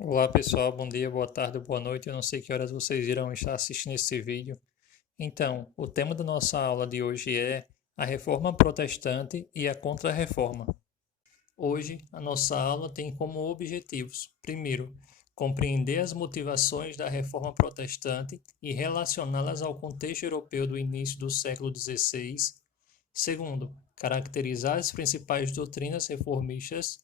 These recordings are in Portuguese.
Olá pessoal, bom dia, boa tarde, boa noite. Eu não sei que horas vocês irão estar assistindo esse vídeo. Então, o tema da nossa aula de hoje é a Reforma Protestante e a Contra-Reforma. Hoje, a nossa aula tem como objetivos: primeiro, compreender as motivações da Reforma Protestante e relacioná-las ao contexto europeu do início do século XVI. Segundo, caracterizar as principais doutrinas reformistas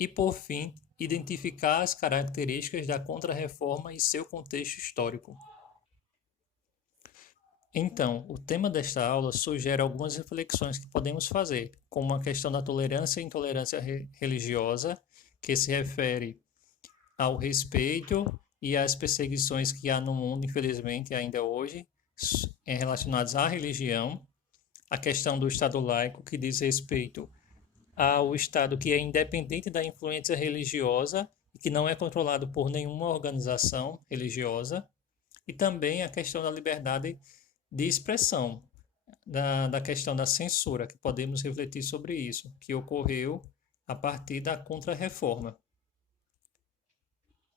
e, por fim, identificar as características da Contra-Reforma e seu contexto histórico. Então, o tema desta aula sugere algumas reflexões que podemos fazer, como a questão da tolerância e intolerância religiosa, que se refere ao respeito e às perseguições que há no mundo, infelizmente, ainda hoje, relacionadas à religião, a questão do Estado laico, que diz respeito ao Estado que é independente da influência religiosa e que não é controlado por nenhuma organização religiosa, e também a questão da liberdade de expressão, da questão da censura, que podemos refletir sobre isso, que ocorreu a partir da Contra-Reforma.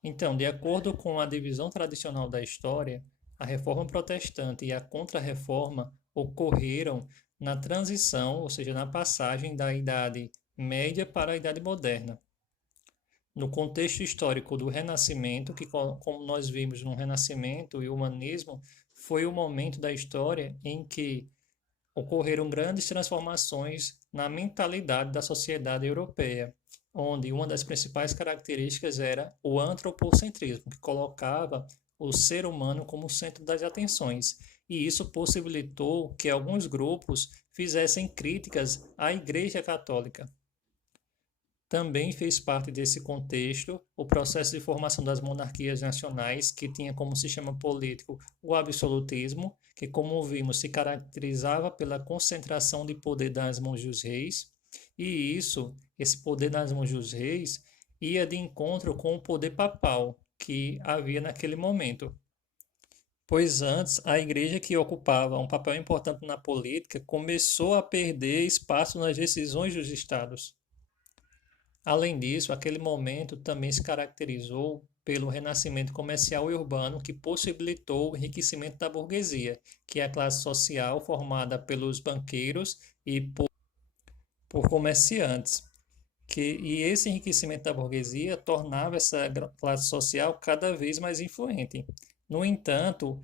Então, de acordo com a divisão tradicional da história, a Reforma Protestante e a Contra-Reforma ocorreram na transição, ou seja, na passagem da Idade Média para a Idade Moderna. No contexto histórico do Renascimento, que, como nós vimos no Renascimento e o Humanismo, foi o momento da história em que ocorreram grandes transformações na mentalidade da sociedade europeia, onde uma das principais características era o antropocentrismo, que colocava o ser humano como centro das atenções. E isso possibilitou que alguns grupos fizessem críticas à Igreja Católica. Também fez parte desse contexto o processo de formação das monarquias nacionais, que tinha como sistema político o absolutismo, que, como vimos, se caracterizava pela concentração de poder nas mãos dos reis, e esse poder nas mãos dos reis, ia de encontro com o poder papal que havia naquele momento. Pois antes, a igreja que ocupava um papel importante na política começou a perder espaço nas decisões dos estados. Além disso, aquele momento também se caracterizou pelo renascimento comercial e urbano que possibilitou o enriquecimento da burguesia, que é a classe social formada pelos banqueiros e por comerciantes. E esse enriquecimento da burguesia tornava essa classe social cada vez mais influente. No entanto,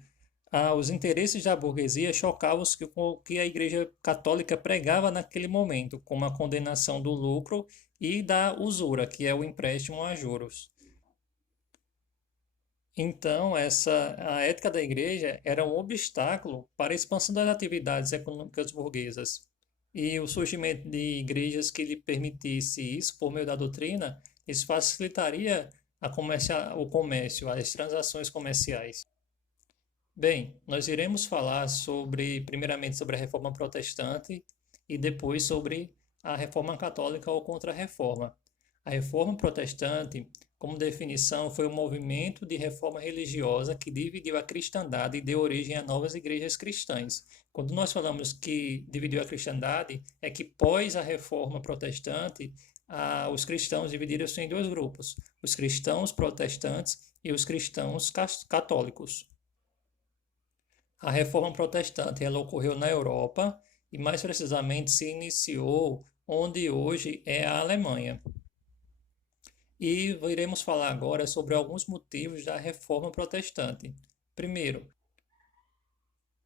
os interesses da burguesia chocavam com o que a Igreja Católica pregava naquele momento, como a condenação do lucro e da usura, que é o empréstimo a juros. Então, a ética da Igreja era um obstáculo para a expansão das atividades econômicas burguesas. E o surgimento de igrejas que lhe permitisse isso por meio da doutrina, isso facilitaria o comércio, as transações comerciais. Bem, nós iremos falar primeiramente sobre a Reforma Protestante e depois sobre a Reforma Católica ou Contra-Reforma. A Reforma Protestante, como definição, foi um movimento de reforma religiosa que dividiu a cristandade e deu origem a novas igrejas cristãs. Quando nós falamos que dividiu a cristandade, é que pós a Reforma Protestante, os cristãos dividiram-se em dois grupos: os cristãos protestantes e os cristãos católicos. A Reforma Protestante ela ocorreu na Europa e, mais precisamente, se iniciou onde hoje é a Alemanha. E iremos falar agora sobre alguns motivos da Reforma Protestante. Primeiro,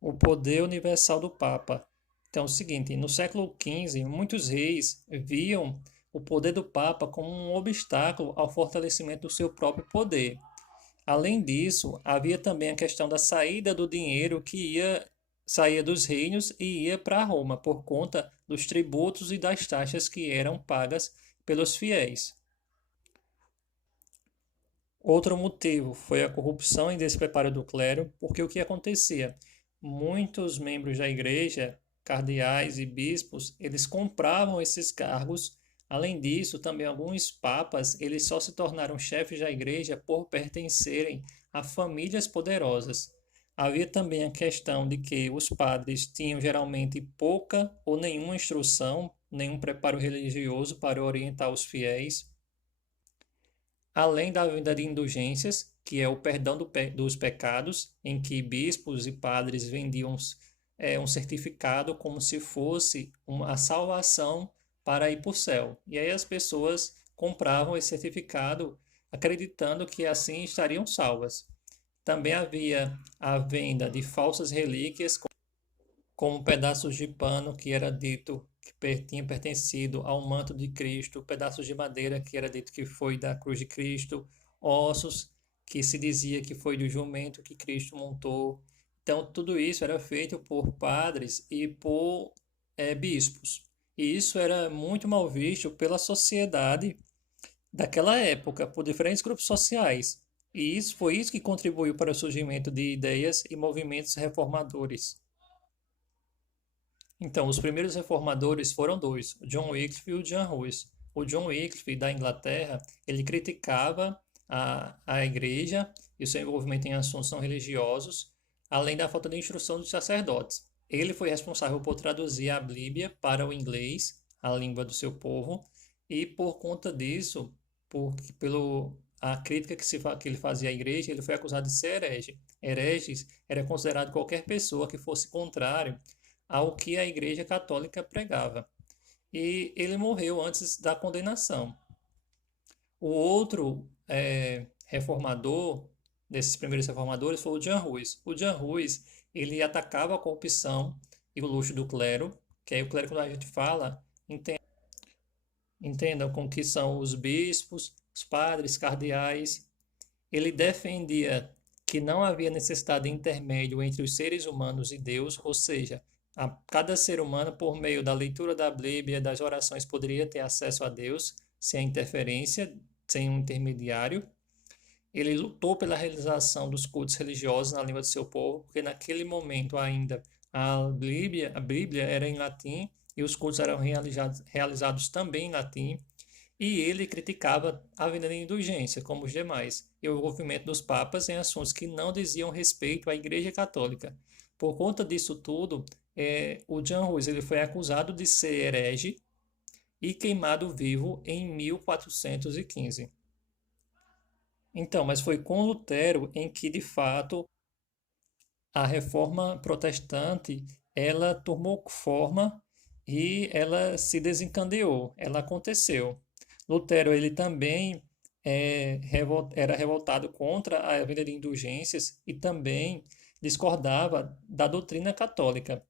o poder universal do Papa. Então, é o seguinte: no século XV, muitos reis viam o poder do Papa como um obstáculo ao fortalecimento do seu próprio poder. Além disso, havia também a questão da saída do dinheiro que saía dos reinos e ia para Roma por conta dos tributos e das taxas que eram pagas pelos fiéis. Outro motivo foi a corrupção e despreparo do clero, porque o que acontecia? Muitos membros da igreja, cardeais e bispos, eles compravam esses cargos. Além disso, também alguns papas, eles só se tornaram chefes da igreja por pertencerem a famílias poderosas. Havia também a questão de que os padres tinham geralmente pouca ou nenhuma instrução, nenhum preparo religioso para orientar os fiéis. além da vinda de indulgências, que é o perdão dos pecados, em que bispos e padres vendiam um certificado como se fosse a salvação para ir para o céu. E aí as pessoas compravam esse certificado acreditando que assim estariam salvas. Também havia a venda de falsas relíquias, como pedaços de pano que era dito que tinha pertencido ao manto de Cristo, pedaços de madeira que era dito que foi da cruz de Cristo, ossos que se dizia que foi do jumento que Cristo montou. Então, tudo isso era feito por padres e por bispos. E isso era muito mal visto pela sociedade daquela época, por diferentes grupos sociais. E isso foi isso que contribuiu para o surgimento de ideias e movimentos reformadores. Então, os primeiros reformadores foram dois, o John Wycliffe e o John Russe. O John Wycliffe, da Inglaterra, ele criticava a igreja e o seu envolvimento em assuntos não religiosos, além da falta de instrução dos sacerdotes. Ele foi responsável por traduzir a Bíblia para o inglês, a língua do seu povo, e por conta disso, pelo a crítica que ele fazia à igreja, ele foi acusado de ser herege. Hereges era considerado qualquer pessoa que fosse contrário ao que a Igreja Católica pregava. E ele morreu antes da condenação. O outro reformador, desses primeiros reformadores, foi o Jan Hus. O Jan Hus, ele atacava a corrupção e o luxo do clero, que aí o clero, quando a gente fala, entendam com que são os bispos, os padres, cardeais. Ele defendia que não havia necessidade de intermédio entre os seres humanos e Deus, ou seja, cada ser humano, por meio da leitura da Bíblia, das orações, poderia ter acesso a Deus sem interferência, sem um intermediário. Ele lutou pela realização dos cultos religiosos na língua do seu povo, porque naquele momento ainda a Bíblia era em latim e os cultos eram realizados também em latim. E ele criticava a vinda de indulgência, como os demais, e o envolvimento dos papas em assuntos que não diziam respeito à Igreja Católica. Por conta disso tudo, o Jan Hus ele foi acusado de ser herege e queimado vivo em 1415. Então, mas foi com Lutero em que, de fato, a reforma protestante ela tomou forma e ela se desencadeou, ela aconteceu. Lutero ele também era revoltado contra a vinda de indulgências e também discordava da doutrina católica.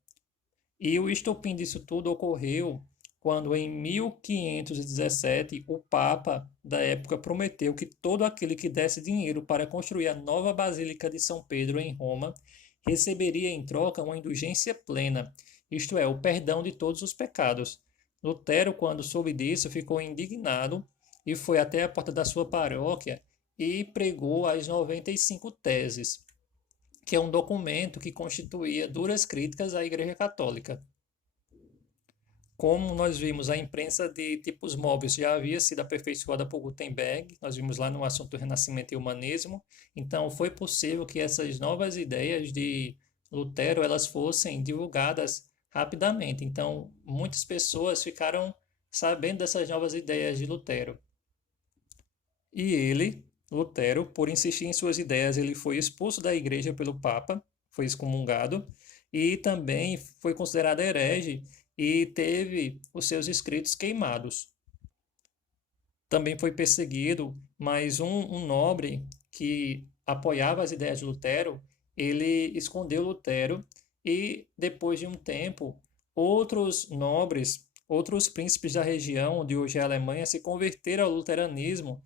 E o estopim disso tudo ocorreu quando, em 1517, o Papa da época prometeu que todo aquele que desse dinheiro para construir a nova Basílica de São Pedro em Roma receberia em troca uma indulgência plena, isto é, o perdão de todos os pecados. Lutero, quando soube disso, ficou indignado e foi até a porta da sua paróquia e pregou as 95 teses, que é um documento que constituía duras críticas à Igreja Católica. Como nós vimos, a imprensa de tipos móveis já havia sido aperfeiçoada por Gutenberg, nós vimos lá no assunto do Renascimento e Humanismo, então foi possível que essas novas ideias de Lutero elas fossem divulgadas rapidamente. Então, muitas pessoas ficaram sabendo dessas novas ideias de Lutero. E ele, Lutero, por insistir em suas ideias, ele foi expulso da igreja pelo Papa, foi excomungado, e também foi considerado herege e teve os seus escritos queimados. Também foi perseguido, mas um nobre que apoiava as ideias de Lutero, ele escondeu Lutero e, depois de um tempo, outros nobres, outros príncipes da região, onde hoje é a Alemanha, se converteram ao luteranismo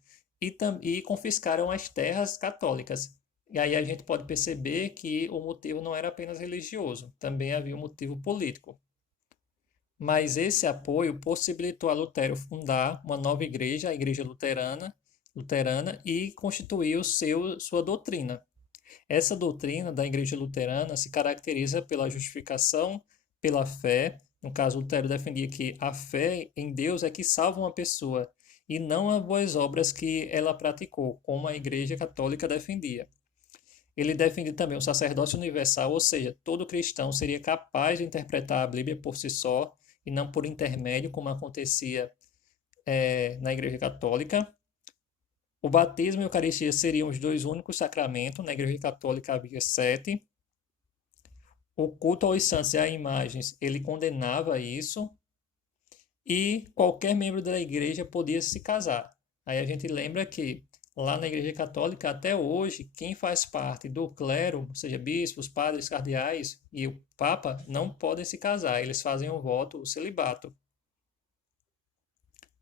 e confiscaram as terras católicas. E aí a gente pode perceber que o motivo não era apenas religioso, também havia um motivo político. Mas esse apoio possibilitou a Lutero fundar uma nova igreja, a Igreja Luterana, e constituir sua doutrina. Essa doutrina da Igreja Luterana se caracteriza pela justificação pela fé. No caso, Lutero defendia que a fé em Deus é que salva uma pessoa e não as boas obras que ela praticou, como a Igreja Católica defendia. Ele defendia também o sacerdócio universal, ou seja, todo cristão seria capaz de interpretar a Bíblia por si só e não por intermédio, como acontecia na Igreja Católica. O batismo e a Eucaristia seriam os dois únicos sacramentos, na Igreja Católica havia 7. O culto aos santos e a imagens, ele condenava isso, e qualquer membro da igreja podia se casar. Aí a gente lembra que lá na Igreja Católica, até hoje, quem faz parte do clero, ou seja, bispos, padres, cardeais e o Papa, não podem se casar, eles fazem o voto, o celibato.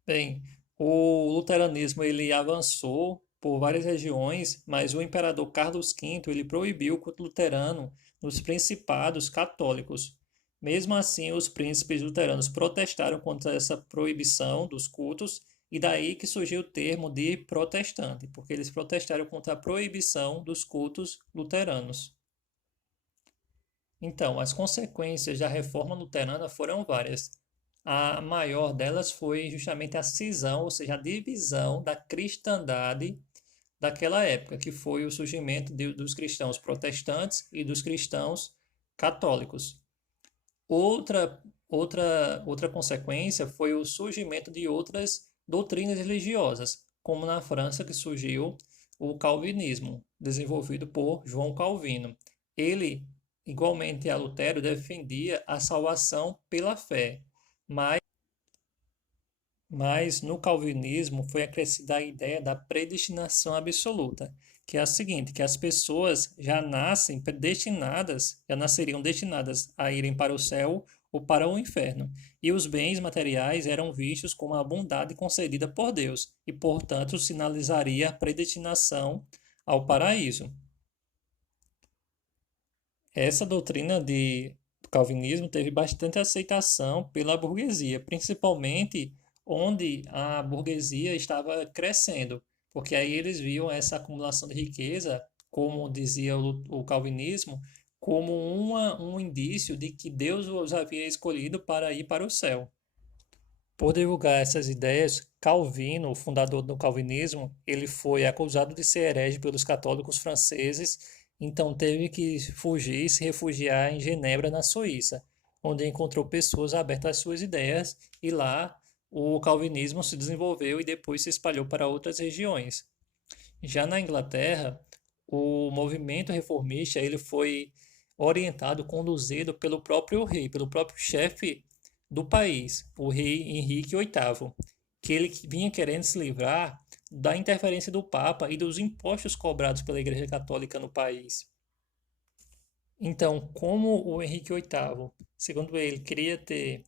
Bem, o luteranismo ele avançou por várias regiões, mas o imperador Carlos V ele proibiu o culto luterano nos principados católicos. Mesmo assim, os príncipes luteranos protestaram contra essa proibição dos cultos, e daí que surgiu o termo de protestante, porque eles protestaram contra a proibição dos cultos luteranos. Então, as consequências da reforma luterana foram várias. A maior delas foi justamente a cisão, ou seja, a divisão da cristandade daquela época, que foi o surgimento dos cristãos protestantes e dos cristãos católicos. Outra consequência foi o surgimento de outras doutrinas religiosas, como na França que surgiu o calvinismo, desenvolvido por João Calvino. Ele, igualmente a Lutero, defendia a salvação pela fé, mas no calvinismo foi acrescida a ideia da predestinação absoluta, que é a seguinte, que as pessoas já nascem predestinadas, já nasceriam destinadas a irem para o céu ou para o inferno, e os bens materiais eram vistos como a bondade concedida por Deus, e portanto sinalizaria a predestinação ao paraíso. Essa doutrina do calvinismo teve bastante aceitação pela burguesia, principalmente onde a burguesia estava crescendo, porque aí eles viam essa acumulação de riqueza, como dizia o calvinismo, como um indício de que Deus os havia escolhido para ir para o céu. Por divulgar essas ideias, Calvino, o fundador do calvinismo, ele foi acusado de ser herege pelos católicos franceses, então teve que fugir e se refugiar em Genebra, na Suíça, onde encontrou pessoas abertas às suas ideias, e lá o calvinismo se desenvolveu e depois se espalhou para outras regiões. Já na Inglaterra, o movimento reformista ele foi orientado, conduzido pelo próprio rei, pelo próprio chefe do país, o rei Henrique VIII, que ele vinha querendo se livrar da interferência do Papa e dos impostos cobrados pela Igreja Católica no país. Então, como o Henrique VIII, segundo ele, queria ter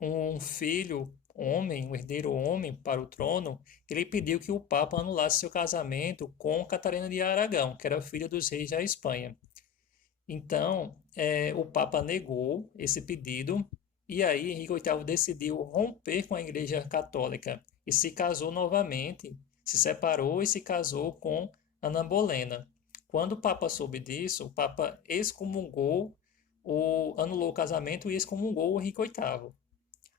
um filho homem, um herdeiro homem para o trono, ele pediu que o Papa anulasse seu casamento com Catarina de Aragão, que era filha dos reis da Espanha. Então, o Papa negou esse pedido, e aí Henrique VIII decidiu romper com a Igreja Católica e se casou novamente, se separou e se casou com Ana Bolena. Quando o Papa soube disso, o Papa anulou o casamento e excomungou o Henrique VIII.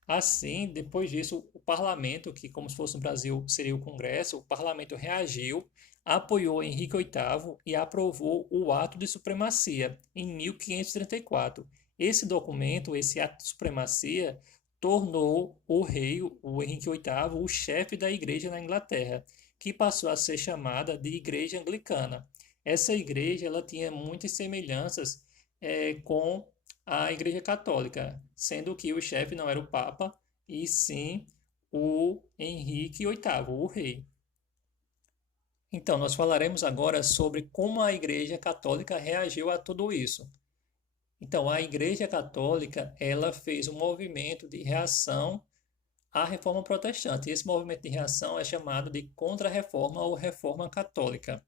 Assim, depois disso, o parlamento, que como se fosse no Brasil seria o Congresso, o parlamento reagiu, apoiou Henrique VIII e aprovou o Ato de Supremacia em 1534. Esse documento, esse ato de supremacia, tornou o rei, o Henrique VIII, o chefe da igreja na Inglaterra, que passou a ser chamada de Igreja Anglicana. Essa igreja ela tinha muitas semelhanças com a Igreja Católica, sendo que o chefe não era o Papa, e sim o Henrique VIII, o rei. Então, nós falaremos agora sobre como a Igreja Católica reagiu a tudo isso. Então, a Igreja Católica, ela fez um movimento de reação à Reforma Protestante. Esse movimento de reação é chamado de Contra-Reforma ou Reforma Católica.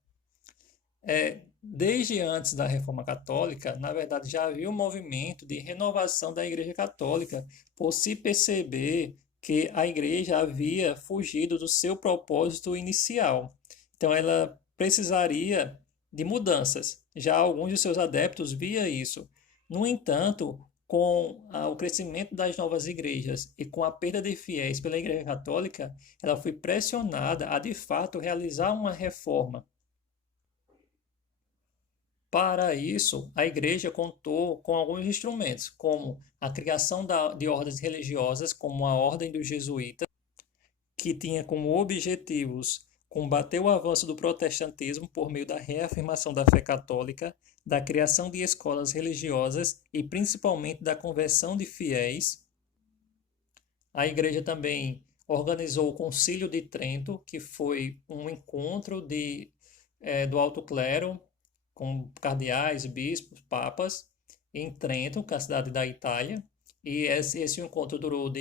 Desde antes da Reforma Católica, na verdade, já havia um movimento de renovação da Igreja Católica, por se perceber que a Igreja havia fugido do seu propósito inicial. Então, ela precisaria de mudanças. Já alguns de seus adeptos via isso. No entanto, com o crescimento das novas igrejas e com a perda de fiéis pela Igreja Católica, ela foi pressionada a, de fato, realizar uma reforma. Para isso, a igreja contou com alguns instrumentos, como a criação de ordens religiosas, como a Ordem dos Jesuítas, que tinha como objetivos combateu o avanço do protestantismo por meio da reafirmação da fé católica, da criação de escolas religiosas e principalmente da conversão de fiéis. A igreja também organizou o Concílio de Trento, que foi um encontro do alto clero com cardeais, bispos, papas, em Trento, que é a cidade da Itália. E esse encontro durou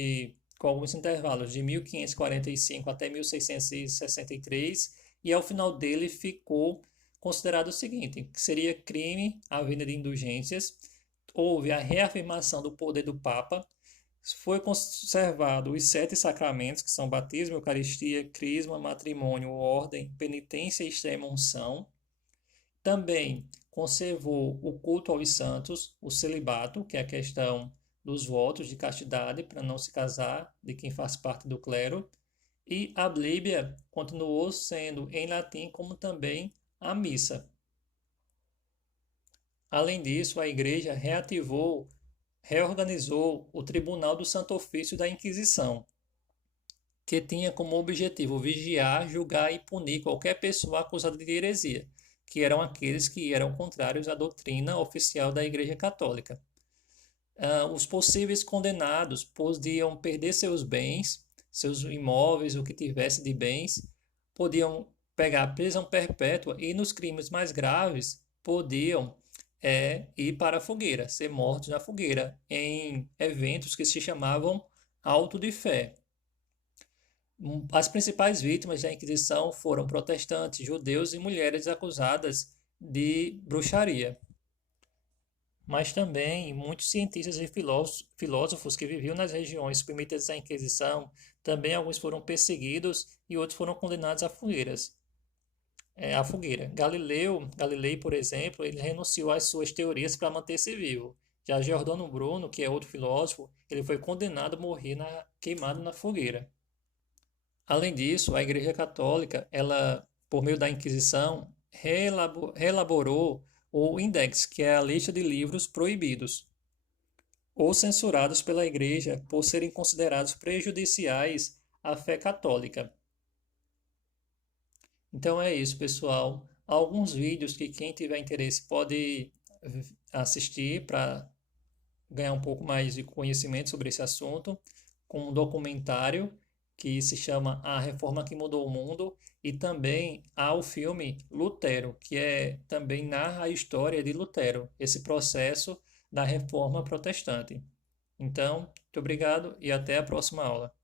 com alguns intervalos de 1545 até 1663, e ao final dele ficou considerado o seguinte, que seria crime a venda de indulgências, houve a reafirmação do poder do Papa, foi conservado os 7 sacramentos, que são batismo, eucaristia, crisma, matrimônio, ordem, penitência e extrema-unção. Também conservou o culto aos santos, o celibato, que é a questão dos votos de castidade para não se casar de quem faz parte do clero, e a Bíblia continuou sendo em latim, como também a missa. Além disso, a igreja reorganizou o Tribunal do Santo Ofício da Inquisição, que tinha como objetivo vigiar, julgar e punir qualquer pessoa acusada de heresia, que eram aqueles que eram contrários à doutrina oficial da Igreja Católica. Os possíveis condenados podiam perder seus bens, seus imóveis, o que tivesse de bens, podiam pegar prisão perpétua e, nos crimes mais graves, podiam ir para a fogueira, ser mortos na fogueira, em eventos que se chamavam auto de fé. As principais vítimas da Inquisição foram protestantes, judeus e mulheres acusadas de bruxaria. Mas também muitos cientistas e filósofos que viviam nas regiões submetidas à Inquisição, também alguns foram perseguidos e outros foram condenados a fogueira. Galilei, por exemplo, ele renunciou às suas teorias para manter-se vivo. Já Giordano Bruno, que é outro filósofo, ele foi condenado a morrer queimado na fogueira. Além disso, a Igreja Católica, ela, por meio da Inquisição, reelaborou o Index, que é a lista de livros proibidos ou censurados pela Igreja por serem considerados prejudiciais à fé católica. Então é isso, pessoal. Alguns vídeos que quem tiver interesse pode assistir para ganhar um pouco mais de conhecimento sobre esse assunto, com um documentário que se chama A Reforma que Mudou o Mundo, e também há o filme Lutero, que também narra a história de Lutero, esse processo da Reforma Protestante. Então, muito obrigado e até a próxima aula.